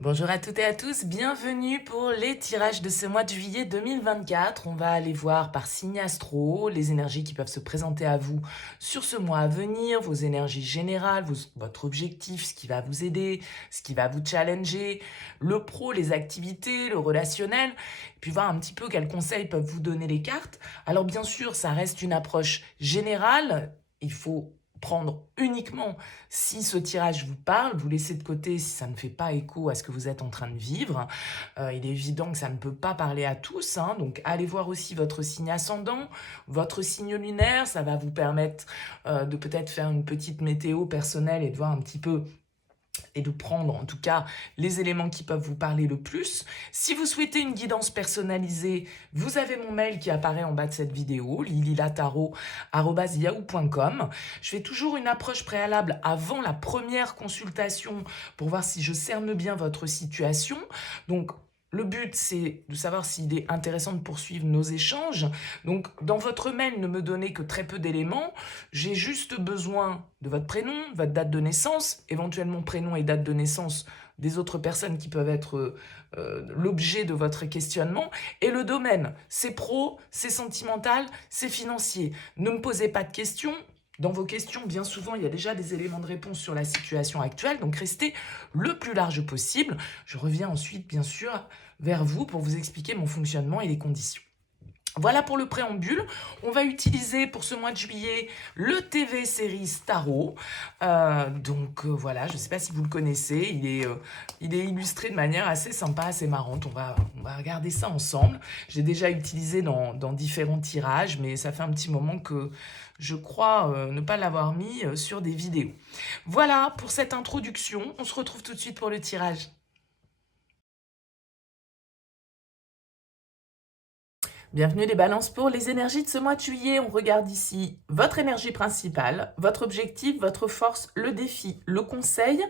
Bonjour à toutes et à tous, bienvenue pour les tirages de ce mois de juillet 2024. On va aller voir par signe astro les énergies qui peuvent se présenter à vous sur ce mois à venir, vos énergies générales, votre objectif, ce qui va vous aider, ce qui va vous challenger, le pro, les activités, le relationnel, et puis voir un petit peu quels conseils peuvent vous donner les cartes. Alors bien sûr, ça reste une approche générale, il faut prendre uniquement si ce tirage vous parle, vous laissez de côté si ça ne fait pas écho à ce que vous êtes en train de vivre. Il est évident que ça ne peut pas parler à tous, hein, donc allez voir aussi votre signe ascendant, votre signe lunaire, ça va vous permettre de peut-être faire une petite météo personnelle et de voir un petit peu et de prendre en tout cas les éléments qui peuvent vous parler le plus. Si vous souhaitez une guidance personnalisée, vous avez mon mail qui apparaît en bas de cette vidéo, lililataro@yahoo.com. Je fais toujours une approche préalable avant la première consultation pour voir si je cerne bien votre situation. Donc, le but, c'est de savoir s'il est intéressant de poursuivre nos échanges. Donc, dans votre mail, ne me donnez que très peu d'éléments. J'ai juste besoin de votre prénom, votre date de naissance, éventuellement prénom et date de naissance des autres personnes qui peuvent être l'objet de votre questionnement. Et le domaine, c'est pro, c'est sentimental, c'est financier. Ne me posez pas de questions. Dans vos questions, bien souvent, il y a déjà des éléments de réponse sur la situation actuelle, donc restez le plus large possible. Je reviens ensuite, bien sûr, vers vous pour vous expliquer mon fonctionnement et les conditions. Voilà pour le préambule. On va utiliser pour ce mois de juillet le TV Series Tarot. Voilà, je ne sais pas si vous le connaissez, il est illustré de manière assez sympa, assez marrante. On va regarder ça ensemble. J'ai déjà utilisé dans différents tirages, mais ça fait un petit moment que je crois ne pas l'avoir mis sur des vidéos. Voilà pour cette introduction. On se retrouve tout de suite pour le tirage. Bienvenue les balances pour les énergies de ce mois de juillet. On regarde ici votre énergie principale, votre objectif, votre force, le défi, le conseil,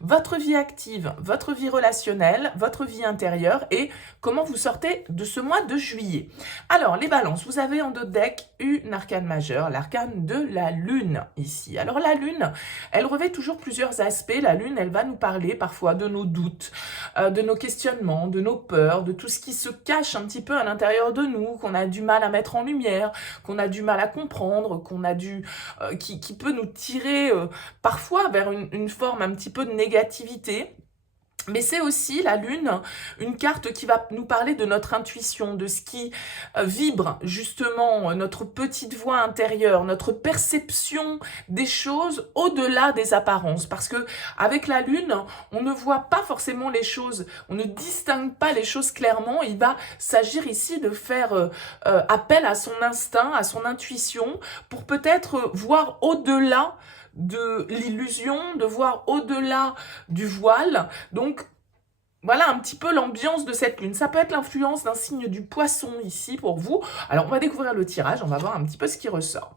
votre vie active, votre vie relationnelle, votre vie intérieure et comment vous sortez de ce mois de juillet. Alors les balances, vous avez en dos de deck une arcane majeure, l'arcane de la lune ici. Alors la lune, elle revêt toujours plusieurs aspects. La lune, elle va nous parler parfois de nos doutes, de nos questionnements, de nos peurs, de tout ce qui se cache un petit peu à l'intérieur de nous, qu'on a du mal à mettre en lumière, qu'on a du mal à comprendre, qui peut nous tirer parfois vers une forme un petit peu de négativité. Mais c'est aussi la lune, une carte qui va nous parler de notre intuition, de ce qui vibre justement notre petite voix intérieure, notre perception des choses au-delà des apparences. Parce que avec la lune, on ne voit pas forcément les choses, on ne distingue pas les choses clairement. Il va s'agir ici de faire appel à son instinct, à son intuition, pour peut-être voir au-delà de l'illusion, de voir au-delà du voile. Donc, voilà un petit peu l'ambiance de cette lune. Ça peut être l'influence d'un signe du poisson ici pour vous. Alors, on va découvrir le tirage, on va voir un petit peu ce qui ressort.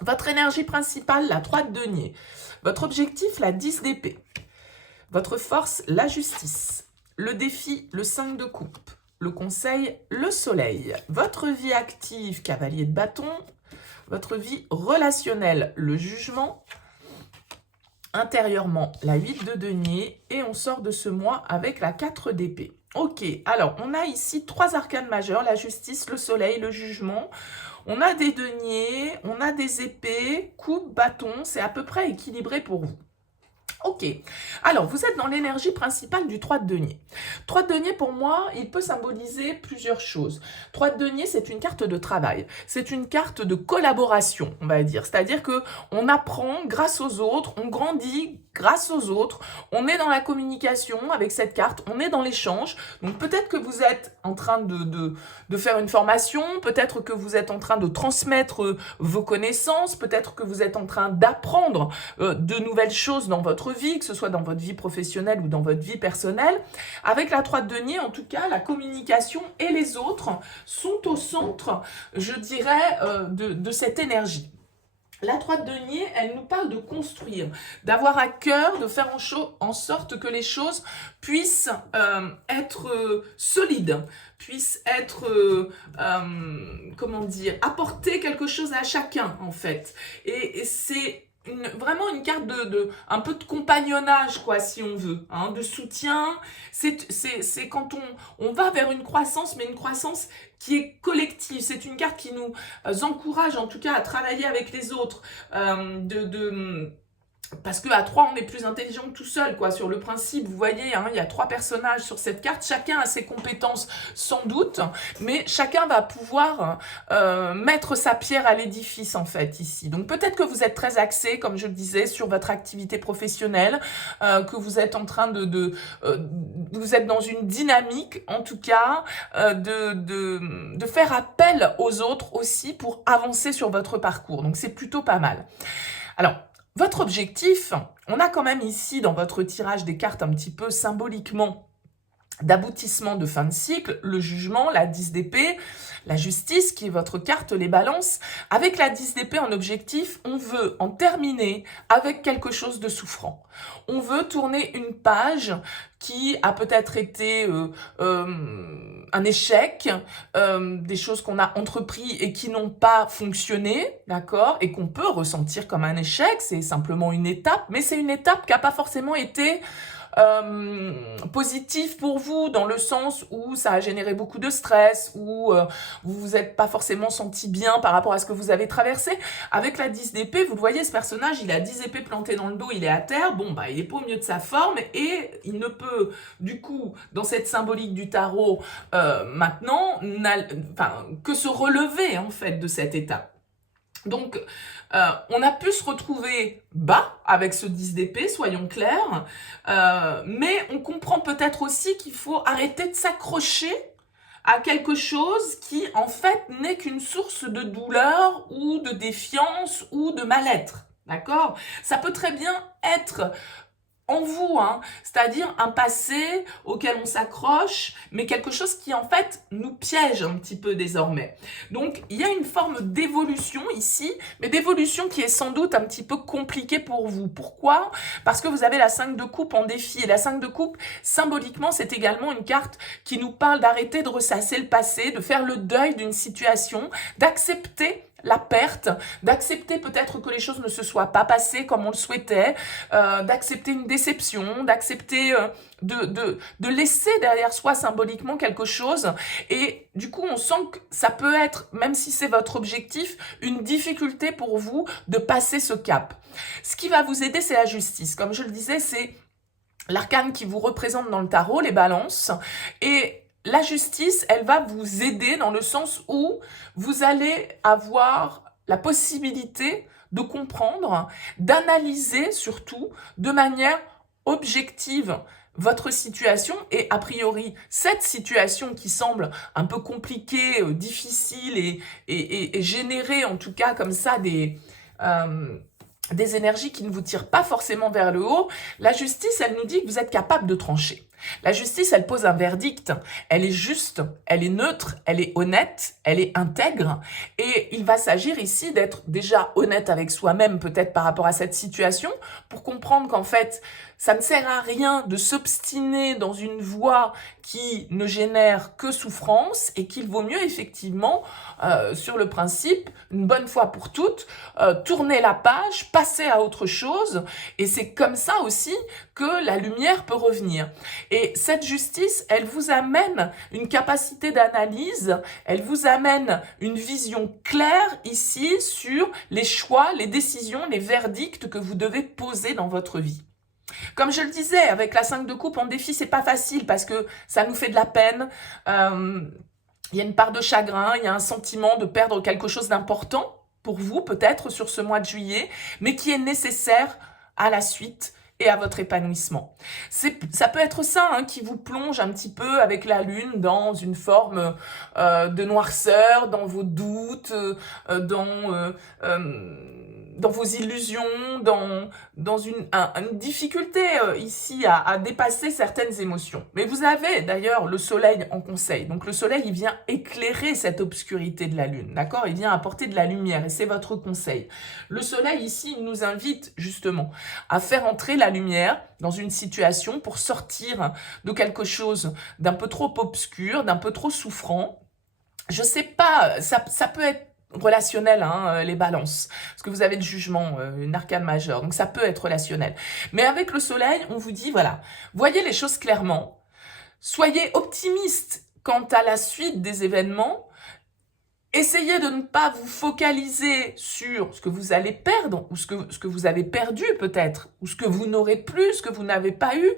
Votre énergie principale, la 3 de denier. Votre objectif, la 10 d'épée. Votre force, la justice. Le défi, le 5 de coupe. Le conseil, le soleil. Votre vie active, cavalier de bâton. Votre vie relationnelle, le jugement. Intérieurement, la 8 de denier. Et on sort de ce mois avec la 4 d'épée. Ok, alors on a ici 3 arcanes majeures, la justice, le soleil, le jugement. On a des deniers, on a des épées, coupe, bâton, c'est à peu près équilibré pour vous. Ok, alors vous êtes dans l'énergie principale du 3 de denier. 3 de denier, pour moi, il peut symboliser plusieurs choses. 3 de denier, c'est une carte de travail. C'est une carte de collaboration, on va dire. C'est-à-dire qu'on apprend grâce aux autres, on grandit grâce aux autres, on est dans la communication avec cette carte, on est dans l'échange. Donc peut-être que vous êtes en train de faire une formation, peut-être que vous êtes en train de transmettre vos connaissances, peut-être que vous êtes en train d'apprendre de nouvelles choses dans votre vie, que ce soit dans votre vie professionnelle ou dans votre vie personnelle. Avec la 3 de denier, en tout cas, la communication et les autres sont au centre, je dirais, de cette énergie. La 3 de denier, elle nous parle de construire, d'avoir à cœur, de faire en sorte que les choses puissent être solides, puissent être, comment dire, apporter quelque chose à chacun en fait. Et c'est vraiment une carte un peu de compagnonnage, quoi, si on veut, hein, de soutien. C'est quand on va vers une croissance, mais une croissance qui est collective. C'est une carte qui nous encourage, en tout cas, à travailler avec les autres, parce qu'à 3, on est plus intelligent que tout seul, quoi. Sur le principe, vous voyez, hein, il y a 3 personnages sur cette carte. Chacun a ses compétences, sans doute, mais chacun va pouvoir mettre sa pierre à l'édifice, en fait, ici. Donc, peut-être que vous êtes très axé, comme je le disais, sur votre activité professionnelle, que vous êtes en train vous êtes dans une dynamique, en tout cas, de faire appel aux autres aussi pour avancer sur votre parcours. Donc, c'est plutôt pas mal. Alors, votre objectif, on a quand même ici dans votre tirage des cartes un petit peu symboliquement d'aboutissement de fin de cycle, le jugement, la 10 d'épée, la justice qui est votre carte, les balances. Avec la 10 d'épée en objectif, on veut en terminer avec quelque chose de souffrant. On veut tourner une page qui a peut-être été un échec, des choses qu'on a entrepris et qui n'ont pas fonctionné, d'accord, et qu'on peut ressentir comme un échec. C'est simplement une étape, mais c'est une étape qui n'a pas forcément été positif pour vous, dans le sens où ça a généré beaucoup de stress, où vous vous êtes pas forcément senti bien par rapport à ce que vous avez traversé. Avec la 10 d'épée, vous le voyez, ce personnage, il a 10 épées plantées dans le dos, il est à terre, bon, bah, il est pas au mieux de sa forme, et il ne peut, du coup, dans cette symbolique du tarot, maintenant, que se relever, en fait, de cet état. Donc, on a pu se retrouver bas avec ce 10 d'épée, soyons clairs, mais on comprend peut-être aussi qu'il faut arrêter de s'accrocher à quelque chose qui, en fait, n'est qu'une source de douleur ou de défiance ou de mal-être. D'accord? Ça peut très bien être en vous, hein, c'est-à-dire un passé auquel on s'accroche, mais quelque chose qui en fait nous piège un petit peu désormais. Donc il y a une forme d'évolution ici, mais d'évolution qui est sans doute un petit peu compliquée pour vous. Pourquoi? Parce que vous avez la 5 de coupe en défi, et la 5 de coupe, symboliquement, c'est également une carte qui nous parle d'arrêter de ressasser le passé, de faire le deuil d'une situation, d'accepter la perte, d'accepter peut-être que les choses ne se soient pas passées comme on le souhaitait, d'accepter une déception, d'accepter de laisser derrière soi symboliquement quelque chose. Et du coup, on sent que ça peut être, même si c'est votre objectif, une difficulté pour vous de passer ce cap. Ce qui va vous aider, c'est la justice. Comme je le disais, c'est l'arcane qui vous représente dans le tarot, les balances, et la justice, elle va vous aider dans le sens où vous allez avoir la possibilité de comprendre, d'analyser surtout de manière objective votre situation et a priori cette situation qui semble un peu compliquée, difficile et générer en tout cas comme ça des énergies qui ne vous tirent pas forcément vers le haut. La justice, elle nous dit que vous êtes capable de trancher. La justice, elle pose un verdict, elle est juste, elle est neutre, elle est honnête, elle est intègre, et il va s'agir ici d'être déjà honnête avec soi-même peut-être par rapport à cette situation, pour comprendre qu'en fait, ça ne sert à rien de s'obstiner dans une voie qui ne génère que souffrance, et qu'il vaut mieux effectivement, sur le principe, une bonne fois pour toutes, tourner la page, passer à autre chose, et c'est comme ça aussi que la lumière peut revenir. Et cette justice, elle vous amène une capacité d'analyse, elle vous amène une vision claire ici sur les choix, les décisions, les verdicts que vous devez poser dans votre vie. Comme je le disais, avec la 5 de coupe en défi, c'est pas facile parce que ça nous fait de la peine. Il y a une part de chagrin, il y a un sentiment de perdre quelque chose d'important pour vous, peut-être, sur ce mois de juillet, mais qui est nécessaire à la suite et à votre épanouissement. Ça peut être ça hein, qui vous plonge un petit peu avec la lune dans une forme de noirceur, dans vos doutes, dans vos illusions, dans une difficulté ici à dépasser certaines émotions. Mais vous avez d'ailleurs le soleil en conseil. Donc le soleil, il vient éclairer cette obscurité de la lune, d'accord? Il vient apporter de la lumière et c'est votre conseil. Le soleil ici, il nous invite justement à faire entrer la lumière dans une situation pour sortir de quelque chose d'un peu trop obscur, d'un peu trop souffrant. Je sais pas, ça peut être relationnel, hein, les balances, parce que vous avez le jugement, une arcane majeure, donc ça peut être relationnel. Mais avec le soleil, on vous dit, voilà, voyez les choses clairement, soyez optimiste quant à la suite des événements, essayez de ne pas vous focaliser sur ce que vous allez perdre, ou ce que vous avez perdu peut-être, ou ce que vous n'aurez plus, ce que vous n'avez pas eu,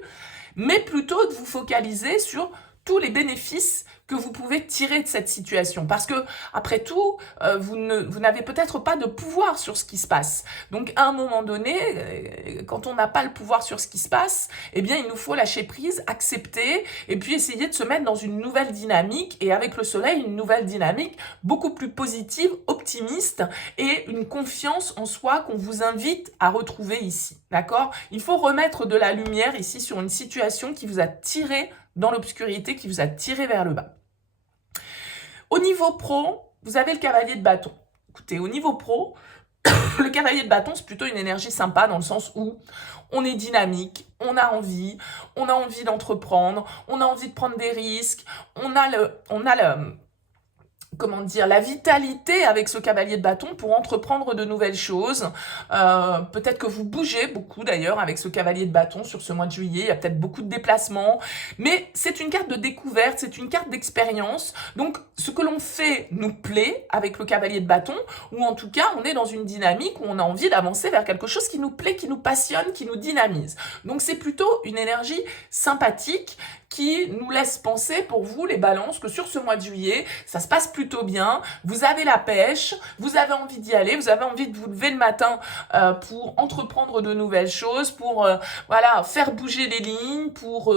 mais plutôt de vous focaliser sur tous les bénéfices que vous pouvez tirer de cette situation. Parce que, après tout, vous n'avez peut-être pas de pouvoir sur ce qui se passe. Donc, à un moment donné, quand on n'a pas le pouvoir sur ce qui se passe, eh bien, il nous faut lâcher prise, accepter, et puis essayer de se mettre dans une nouvelle dynamique, et avec le soleil, une nouvelle dynamique beaucoup plus positive, optimiste, et une confiance en soi qu'on vous invite à retrouver ici. D'accord? Il faut remettre de la lumière ici sur une situation qui vous a tiré dans l'obscurité, qui vous a tiré vers le bas. Au niveau pro, vous avez le cavalier de bâton. Écoutez, au niveau pro, le cavalier de bâton, c'est plutôt une énergie sympa dans le sens où on est dynamique, on a envie d'entreprendre, on a envie de prendre des risques, on a comment dire, la vitalité avec ce cavalier de bâton pour entreprendre de nouvelles choses. Peut-être que vous bougez beaucoup d'ailleurs avec ce cavalier de bâton sur ce mois de juillet, il y a peut-être beaucoup de déplacements, mais c'est une carte de découverte, c'est une carte d'expérience, donc ce que l'on fait nous plaît avec le cavalier de bâton, ou en tout cas on est dans une dynamique où on a envie d'avancer vers quelque chose qui nous plaît, qui nous passionne, qui nous dynamise. Donc c'est plutôt une énergie sympathique qui nous laisse penser pour vous les balances que sur ce mois de juillet, ça se passe plutôt bien, vous avez la pêche, vous avez envie d'y aller, vous avez envie de vous lever le matin pour entreprendre de nouvelles choses, pour voilà, faire bouger les lignes, pour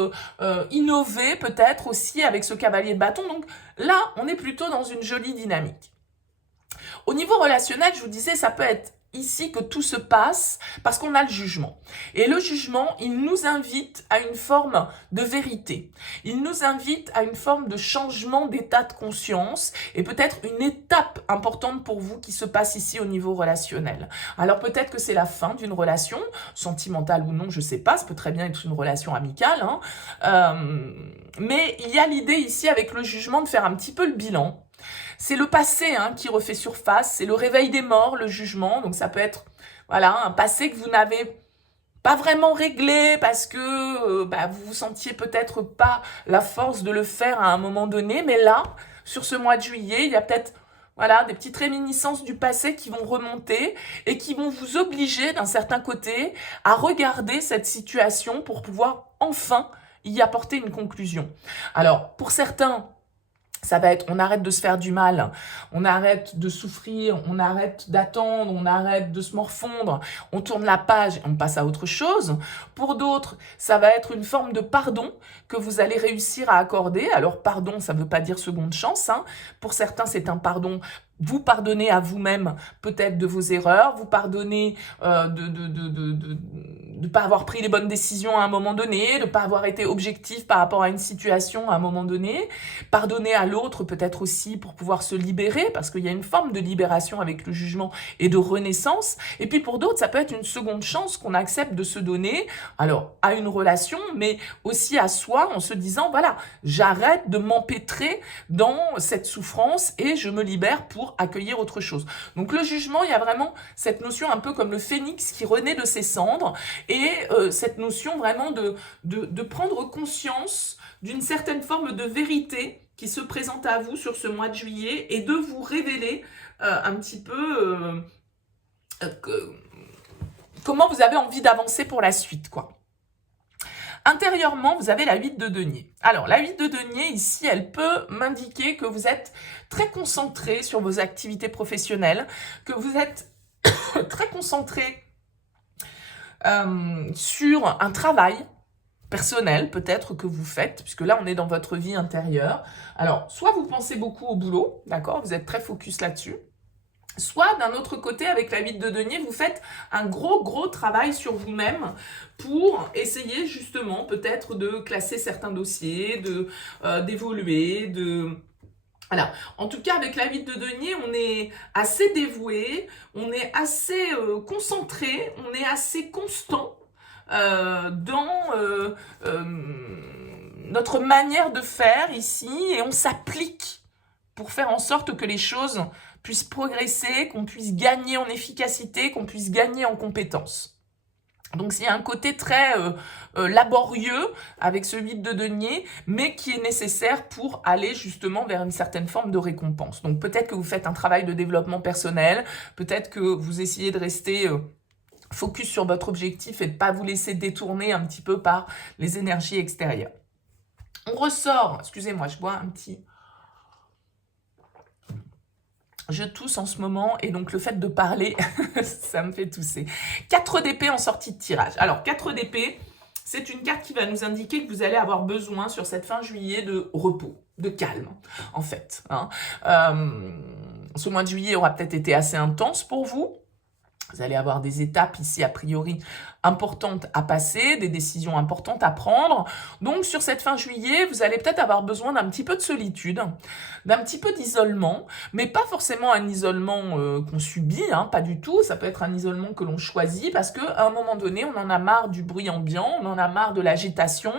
innover peut-être aussi avec ce cavalier de bâton. Donc là, on est plutôt dans une jolie dynamique. Au niveau relationnel, je vous disais, ça peut être ici que tout se passe parce qu'on a le jugement. Et le jugement, il nous invite à une forme de vérité. Il nous invite à une forme de changement d'état de conscience et peut-être une étape importante pour vous qui se passe ici au niveau relationnel. Alors peut-être que c'est la fin d'une relation, sentimentale ou non, je sais pas, ça peut très bien être une relation amicale, hein. Mais il y a l'idée ici avec le jugement de faire un petit peu le bilan. C'est le passé qui refait surface, c'est le réveil des morts, le jugement. Donc ça peut être voilà, un passé que vous n'avez pas vraiment réglé parce que vous vous sentiez peut-être pas la force de le faire à un moment donné. Mais là, sur ce mois de juillet, il y a peut-être voilà, des petites réminiscences du passé qui vont remonter et qui vont vous obliger d'un certain côté à regarder cette situation pour pouvoir enfin y apporter une conclusion. Alors, pour certains, ça va être, on arrête de se faire du mal, on arrête de souffrir, on arrête d'attendre, on arrête de se morfondre, on tourne la page et on passe à autre chose. Pour d'autres, ça va être une forme de pardon que vous allez réussir à accorder. Alors, pardon, ça ne veut pas dire seconde chance. Pour certains, c'est un pardon. Vous pardonnez à vous-même peut-être de vos erreurs, vous pardonnez de ne pas avoir pris les bonnes décisions à un moment donné, de ne pas avoir été objectif par rapport à une situation à un moment donné, pardonner à l'autre peut-être aussi pour pouvoir se libérer, parce qu'il y a une forme de libération avec le jugement et de renaissance. Et puis pour d'autres, ça peut être une seconde chance qu'on accepte de se donner, alors à une relation, mais aussi à soi, en se disant, voilà, j'arrête de m'empêtrer dans cette souffrance et je me libère pour accueillir autre chose. Donc le jugement, il y a vraiment cette notion un peu comme le phénix qui renaît de ses cendres et cette notion vraiment de prendre conscience d'une certaine forme de vérité qui se présente à vous sur ce mois de juillet et de vous révéler un petit peu comment vous avez envie d'avancer pour la suite, quoi. Intérieurement, vous avez la 8 de denier. Alors, la 8 de denier, ici, elle peut m'indiquer que vous êtes très concentré sur vos activités professionnelles, que vous êtes très concentré sur un travail personnel, peut-être, que vous faites, puisque là, on est dans votre vie intérieure. Alors, soit vous pensez beaucoup au boulot, d'accord, vous êtes très focus là-dessus, soit d'un autre côté, avec la 8 de denier, vous faites un gros travail sur vous-même pour essayer justement peut-être de classer certains dossiers, d'évoluer, Voilà. En tout cas, avec la 8 de denier, on est assez dévoué, on est assez concentré, on est assez constant dans notre manière de faire ici et on s'applique pour faire en sorte que les choses puisse progresser, qu'on puisse gagner en efficacité, qu'on puisse gagner en compétences. Donc, il y a un côté très laborieux avec ce 8 de denier, mais qui est nécessaire pour aller justement vers une certaine forme de récompense. Donc, peut-être que vous faites un travail de développement personnel, peut-être que vous essayez de rester focus sur votre objectif et de ne pas vous laisser détourner un petit peu par les énergies extérieures. On ressort, excusez-moi, je bois un petit... Je tousse en ce moment et donc le fait de parler, ça me fait tousser. 4 d'épée en sortie de tirage. Alors 4 d'épée, c'est une carte qui va nous indiquer que vous allez avoir besoin sur cette fin juillet de repos, de calme en fait. Ce mois de juillet aura peut-être été assez intense pour vous. Vous allez avoir des étapes ici, a priori, importantes à passer, des décisions importantes à prendre. Donc, sur cette fin juillet, vous allez peut-être avoir besoin d'un petit peu de solitude, d'un petit peu d'isolement, mais pas forcément un isolement qu'on subit, pas du tout. Ça peut être un isolement que l'on choisit parce qu'à un moment donné, on en a marre du bruit ambiant, on en a marre de l'agitation.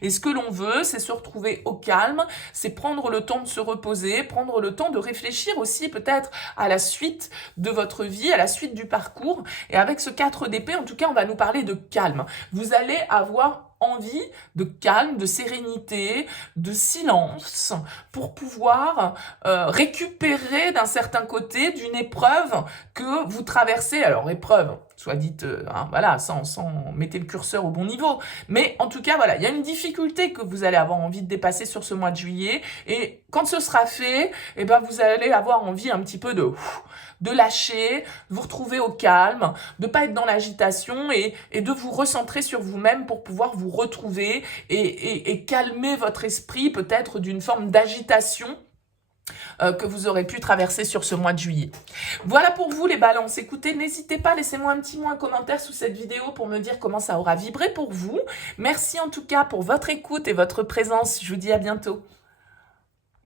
Et ce que l'on veut, c'est se retrouver au calme, c'est prendre le temps de se reposer, prendre le temps de réfléchir aussi peut-être à la suite de votre vie, à la suite du parcours. Et avec ce 4 d'épée, en tout cas, on va nous parler de calme. Vous allez avoir envie de calme, de sérénité, de silence pour pouvoir récupérer d'un certain côté d'une épreuve que vous traversez. Alors, épreuve, soit dite, voilà, sans mettez le curseur au bon niveau. Mais en tout cas, voilà, il y a une difficulté que vous allez avoir envie de dépasser sur ce mois de juillet. Et quand ce sera fait, eh ben, vous allez avoir envie un petit peu de lâcher, de vous retrouver au calme, de ne pas être dans l'agitation et de vous recentrer sur vous-même pour pouvoir vous retrouver et calmer votre esprit peut-être d'une forme d'agitation que vous aurez pu traverser sur ce mois de juillet. Voilà pour vous les balances. Écoutez, n'hésitez pas, laissez-moi un petit mot, un commentaire sous cette vidéo pour me dire comment ça aura vibré pour vous. Merci en tout cas pour votre écoute et votre présence. Je vous dis à bientôt.